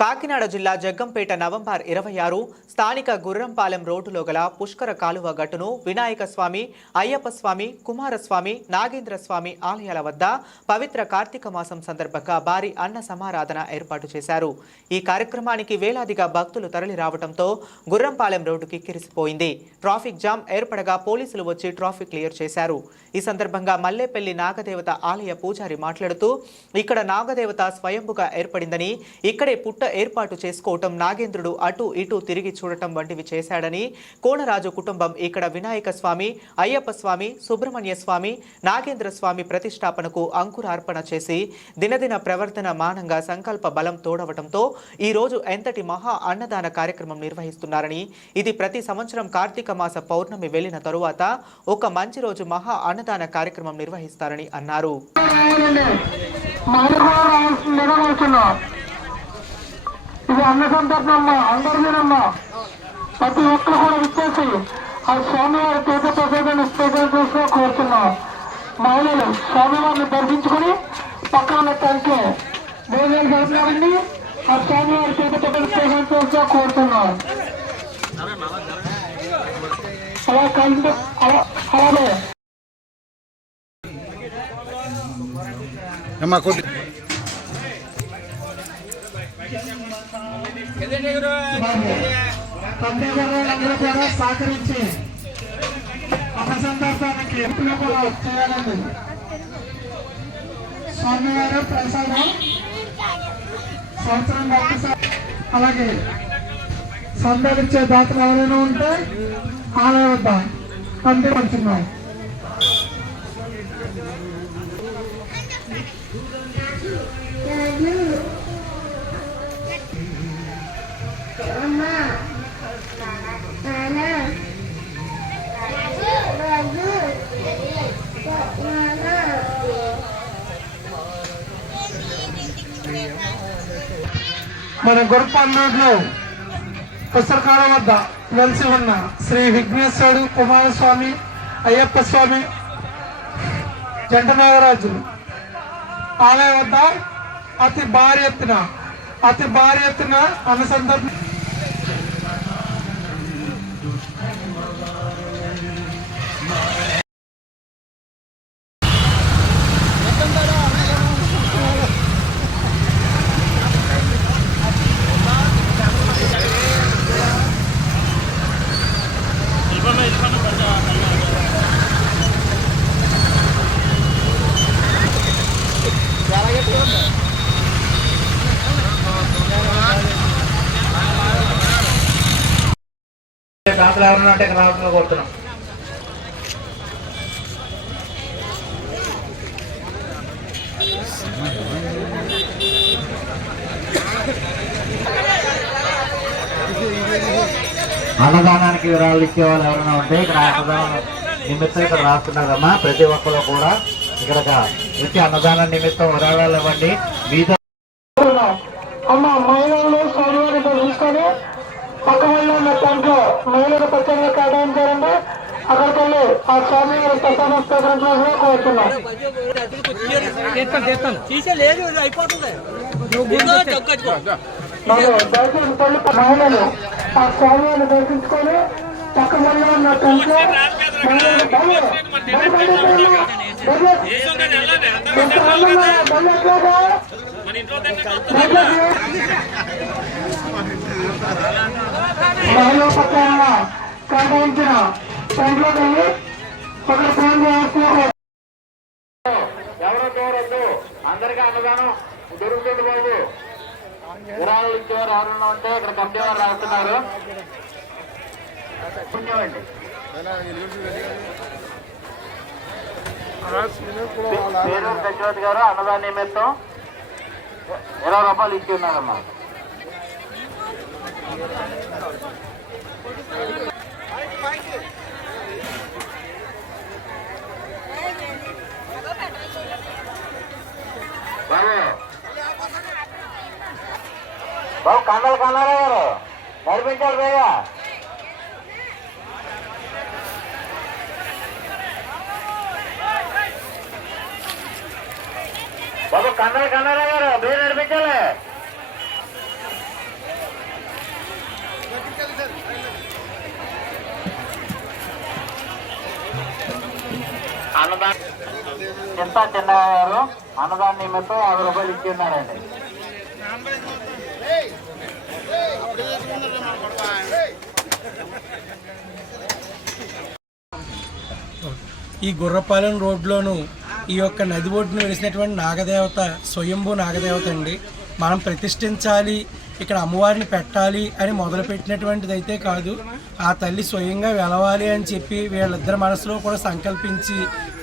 కాకినాడ జిల్లా జగ్గంపేట నవంబర్ ఇరవై ఆరు స్థానిక గుర్రంపాలెం రోడ్డులో గల పుష్కర కాలువ గట్టును వినాయక స్వామి అయ్యప్ప స్వామి కుమారస్వామి నాగేంద్ర స్వామి ఆలయాల వద్ద పవిత్ర కార్తీక మాసం సందర్భంగా భారీ అన్న సమారాధన ఏర్పాటు చేశారు. ఈ కార్యక్రమానికి వేలాదిగా భక్తులు తరలి రావడంతో గుర్రంపాలెం రోడ్డు కిక్కిరిసిపోయింది ట్రాఫిక్ జామ్ ఏర్పడగా పోలీసులు వచ్చి ట్రాఫిక్ క్లియర్ చేశారు. ఈ సందర్భంగా మల్లేపల్లి నాగదేవత ఆలయ పూజారి మాట్లాడుతూ ఇక్కడ నాగదేవత స్వయంభుగా ఏర్పడిందని ఇక్కడే పుట్ట ఏర్పాటు చేసుకోవటం నాగేంద్రుడు అటు ఇటు తిరిగి చూడటం వంటివి చేశాడని కోనరాజు కుటుంబం ఇక్కడ వినాయక స్వామి అయ్యప్ప స్వామి సుబ్రహ్మణ్య స్వామి నాగేంద్ర స్వామి ప్రతిష్టాపనకు అంకురార్పణ చేసి దినదిన ప్రవర్తన మానంగా సంకల్ప బలం తోడవటంతో ఈ రోజు ఎంతటి మహా అన్నదాన కార్యక్రమం నిర్వహిస్తున్నారని ఇది ప్రతి సంవత్సరం కార్తీక మాస పౌర్ణమి వెళ్ళిన తరువాత ఒక మంచి రోజు మహా అన్నదాన కార్యక్రమం నిర్వహిస్తారని అన్నారు. ఇది అన్న సంతర్పణమ్మ అందరిదీనమ్మా ప్రతి ఒక్కరు కూడా ఇచ్చేసి ఆ స్వామివారి తీర్థ ప్రసాదాన్ని స్వీకరించాల్సిన కోరుతున్నాం మహిళలు స్వామివారిని దర్శించుకుని పక్కన ఉన్న భోజనాలు జరుపుతారండి ఆ స్వామివారి తీర్థ ప్రసాదం స్వీకరించాల్సిన కోరుతున్నాం అలా కలిసి అలా అలాగే. అమ్మా కొద్ది. తల్లిదండ్రులందరూ కూడా సహకరించి అపసందర్భానికి ఎంపిక కూడా చేయాలండి స్వామివారు ప్రసాదం సంవత్సరం ఒక్కసారి అలాగే సందర్శించే దాతలు ఎవరైనా ఉంటే ఆలయ వద్ద పంపించున్నాం మన గురపల్లూరులో పుస్తకాల వద్ద వెలిసి ఉన్న శ్రీ విఘ్నేశ్వరుడు కుమారస్వామి అయ్యప్ప స్వామి జంట నాగరాజు ఆలయ వద్ద అతి భారీ ఎత్తున అతి భారీ ఎత్తున అనుసంధానం దాతలు ఎవరన్నా అంటే ఇక్కడ రావాల్సిందిగా అన్నదానానికి విరాళాలు ఇచ్చే వాళ్ళు ఎవరైనా ఉంటే ఇక్కడ అన్నదానం నిమిత్తం ఇక్కడ రాస్తున్నారమ్మా. ప్రతి ఒక్కరు కూడా ఇక్కడ వచ్చి అన్నదానం నిమిత్తం విరాళాలు ఇవ్వండి. మీతో అమ్మ మహిళలు స్వామివారిని దర్శించుకొని పక్క వల్ల ఉన్న టెంట్లో మహిళలు ప్రత్యేకంగా కేటాయించారండి అక్కడికి వెళ్ళి ఆ స్వామివారి ప్రసాదం స్వీకరించాల్సిన కోరుతున్నాం. తల్లి మహిళలు ఆ స్వామివారిని దర్శించుకొని పక్క వల్ల ఉన్న టెంట్లో మహిళలు బలి పక్కన కేటాయించిన టెంట్లోకి వెళ్ళి ఒకటి ఫోన్ చేయాల్సిన ఎవరో చూడొద్దు అందరికీ అన్నదానం దొరుకుతుంది బాబు విరాళాలు ఇచ్చేవారు ఎవరన్నా ఉంటే ఇక్కడ కమిటీ వారు రాస్తున్నారు పుణ్యమండి పేరు దశరథ్ గారు అన్నదాన నిమిత్తం ఇరవై రూపాయలు ఇచ్చి ఉన్నారమ్మా బాబు బాబు కన్నారా గారు నడిపించాలి బేగా బాబు గారు మీరు నడిపించాలి. అన్నదానం ఎంత చిన్న గారు అన్నదాన నిమిత్తం యాభై రూపాయలు ఇచ్చిన్నారండి ఈ గుర్రపాలెం రోడ్లోను ఈ యొక్క నది ఒడ్డున వెలిసినటువంటి నాగదేవత స్వయంభూ నాగదేవత అండి. మనం ప్రతిష్ఠించాలి ఇక్కడ అమ్మవారిని పెట్టాలి అని మొదలుపెట్టినటువంటిది అయితే కాదు. ఆ తల్లి స్వయంగా వెలవాలి అని చెప్పి వీళ్ళిద్దరి మనసులో కూడా సంకల్పించి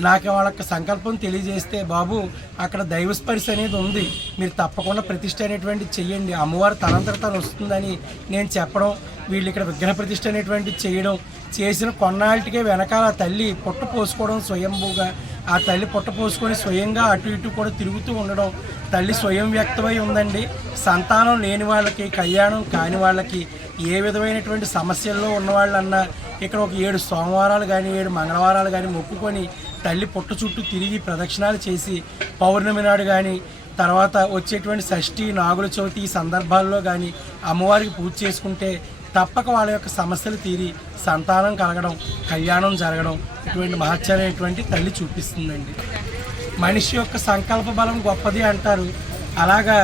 నాకు వాళ్ళకి సంకల్పం తెలియజేస్తే బాబు అక్కడ దైవస్పర్శ అనేది ఉంది. మీరు తప్పకుండా ప్రతిష్ట అనేటువంటి చెయ్యండి. అమ్మవారు తనంతట తను వస్తుందని నేను చెప్పడం వీళ్ళు ఇక్కడ విగ్రహ ప్రతిష్ట అనేటువంటిది చేయడం చేసిన కొన్నాళ్ళకే వెనకాల ఆ తల్లి పుట్ట పోసుకోవడం స్వయంభూగా ఆ తల్లి పుట్ట పోసుకొని స్వయంగా అటు ఇటు కూడా తిరుగుతూ ఉండడం తల్లి స్వయం వ్యక్తమై ఉందండి. సంతానం లేని వాళ్ళకి కళ్యాణం కాని వాళ్ళకి ఏ విధమైనటువంటి సమస్యల్లో ఉన్న వాళ్ళన్నా ఇక్కడ ఒక ఏడు సోమవారాలు కానీ ఏడు మంగళవారాలు కానీ మొక్కుకొని తల్లి పుట్ట చుట్టూ తిరిగి ప్రదక్షిణాలు చేసి పౌర్ణమి నాడు కానీ తర్వాత వచ్చేటువంటి షష్ఠి నాగుల చవితి ఈ సందర్భాల్లో కానీ అమ్మవారికి పూజ చేసుకుంటే తప్పక వాళ్ళ యొక్క సమస్యలు తీరి సంతానం కలగడం కళ్యాణం జరగడం ఇటువంటి మహత్యమైనటువంటి తల్లి చూపిస్తుందండి. మనిషి యొక్క సంకల్ప బలం గొప్పది అంటారు. అలాగా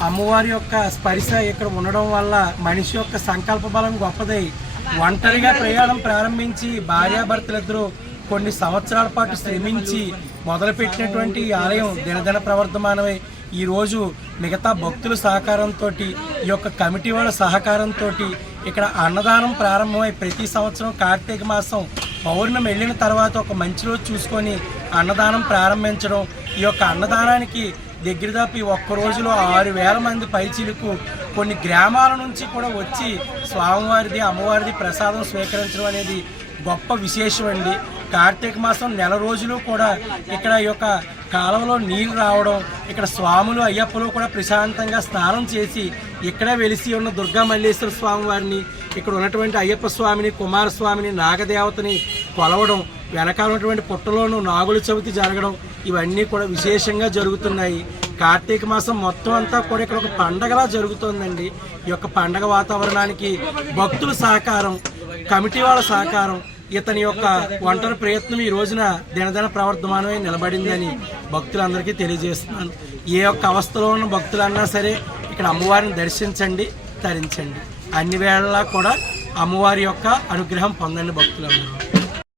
అమ్మవారి యొక్క స్పర్శ ఇక్కడ ఉండడం వల్ల మనిషి యొక్క సంకల్ప బలం గొప్పదై ఒంటరిగా ప్రయాణం ప్రారంభించి భార్యాభర్తలిద్దరూ కొన్ని సంవత్సరాల పాటు శ్రమించి మొదలుపెట్టినటువంటి ఈ ఆలయం దినదిన ప్రవర్ధమానమై. ఈరోజు మిగతా భక్తుల సహకారంతో ఈ యొక్క కమిటీ వాళ్ళ సహకారంతో ఇక్కడ అన్నదానం ప్రారంభమై ప్రతి సంవత్సరం కార్తీక మాసం పౌర్ణమి వెళ్ళిన తర్వాత ఒక మంచి రోజు చూసుకొని అన్నదానం ప్రారంభించడం. ఈ యొక్క అన్నదానానికి దగ్గర దాపి ఒక్క రోజులో ఆరు వేల మంది పైచీలకు కొన్ని గ్రామాల నుంచి కూడా వచ్చి స్వామివారిది అమ్మవారిది ప్రసాదం స్వీకరించడం అనేది గొప్ప విశేషం అండి కార్తీక మాసం నెల రోజులు కూడా ఇక్కడ యొక్క కాలంలో నీళ్ళు రావడం ఇక్కడ స్వాములు అయ్యప్పలు కూడా ప్రశాంతంగా స్నానం చేసి ఇక్కడే వెలిసి ఉన్న దుర్గా మల్లేశ్వర స్వామి వారిని ఇక్కడ ఉన్నటువంటి అయ్యప్ప స్వామిని కుమారస్వామిని నాగదేవతని కొలవడం వెనకాల ఉన్నటువంటి పుట్టలోనూ నాగుల చవితి జరగడం ఇవన్నీ కూడా విశేషంగా జరుగుతున్నాయి. కార్తీక మాసం మొత్తం అంతా కూడా ఇక్కడ ఒక పండగలా జరుగుతోందండి. ఈ యొక్క పండగ వాతావరణానికి భక్తుల సహకారం కమిటీ వాళ్ళ సహకారం ఇతని యొక్క ఒంటరి ప్రయత్నం ఈ రోజున దినదిన ప్రవర్తమానమై నిలబడిందని భక్తులందరికీ తెలియజేస్తున్నాను. ఏ యొక్క అవస్థలో ఉన్న భక్తులన్నా సరే ఇక్కడ అమ్మవారిని దర్శించండి తరించండి. అన్ని వేళలా కూడా అమ్మవారి యొక్క అనుగ్రహం పొందండి భక్తులందరూ.